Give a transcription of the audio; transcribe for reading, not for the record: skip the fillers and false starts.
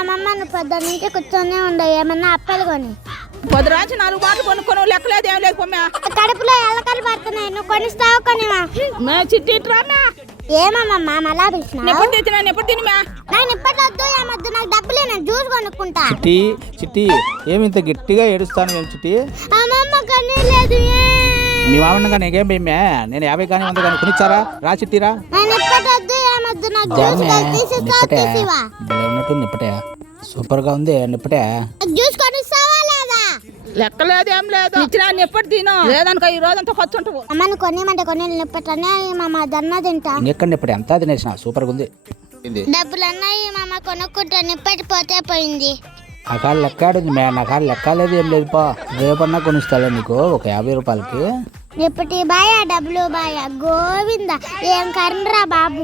అమ్మమ్మ నువ్వు పొద్దున్న నుంచి కూర్చొని ఉండవు ఏమన్నా అప్పలు కొని పొద్దు రాచి 4 బాటలు కొనుక్కొని లెక్కలేదు ఏం లేదు పొమ్మే. కడుపులో ఎలకలు పడుతున్నాయి నువ్వు కొనిస్తావు కొనివా చిట్టి రామ్యా ఏమమ్మా మళ్ళా పిలిచినా ఎప్పుడు తెచ్చినా ఎప్పుడు తినిమా నాకు ఇప్పట్లొద్దు ఏమొద్దు నాకు డబ్బులే నేను జ్యూస్ కొనుక్కుంటా. చిట్టి ఏమి ఇంత గట్టిగా ఏడుస్తాను ఏం చిట్టి? అమ్మమ్మ కన్నీ లేదు నీ మామన్నగా నీకేం భయమే? నేను 50 కానీ 100 కానీ కొనిచ్చారా? రా చిట్టిరా. నేను ఇప్పట్లొద్దు ఏమొద్దు నాకు జ్యూస్ తీసిస్తావా? ఉన్నట్టు నిప్పటే సూపర్ గా ఉంది నిప్పటే. జ్యూస్ కొనిస్తావా లేదా? లెక్కలేదు ఏం లేదు ఇచ్చినా ఎప్పుడు తిను లేదనుకో ఈ రోజంతా ఖర్చు ఉంటావు. అమ్మను కొనిమంటే కొన్ని నిప్పటనే మా దన్న తింటా. ఇంకెక్కడ నిప్పటి ఎంత తినేసిన సూపర్ గా ఉంది. డబ్బులు అన్నాయి మామ కొనుక్కుంటా నిప్పటి పోతే పోయింది. నా కాళ్ళు లెక్కాడుంది మే, నా కాళ్ళు లెక్కలేదు ఏం లేదు పా. రేపన్నా కొనిస్తాలే నీకు ఒక 50 రూపాయలకి. నిప్పటి బాయా డబ్బులు బాయా గోవింద ఏం కర్ణరా బాబు.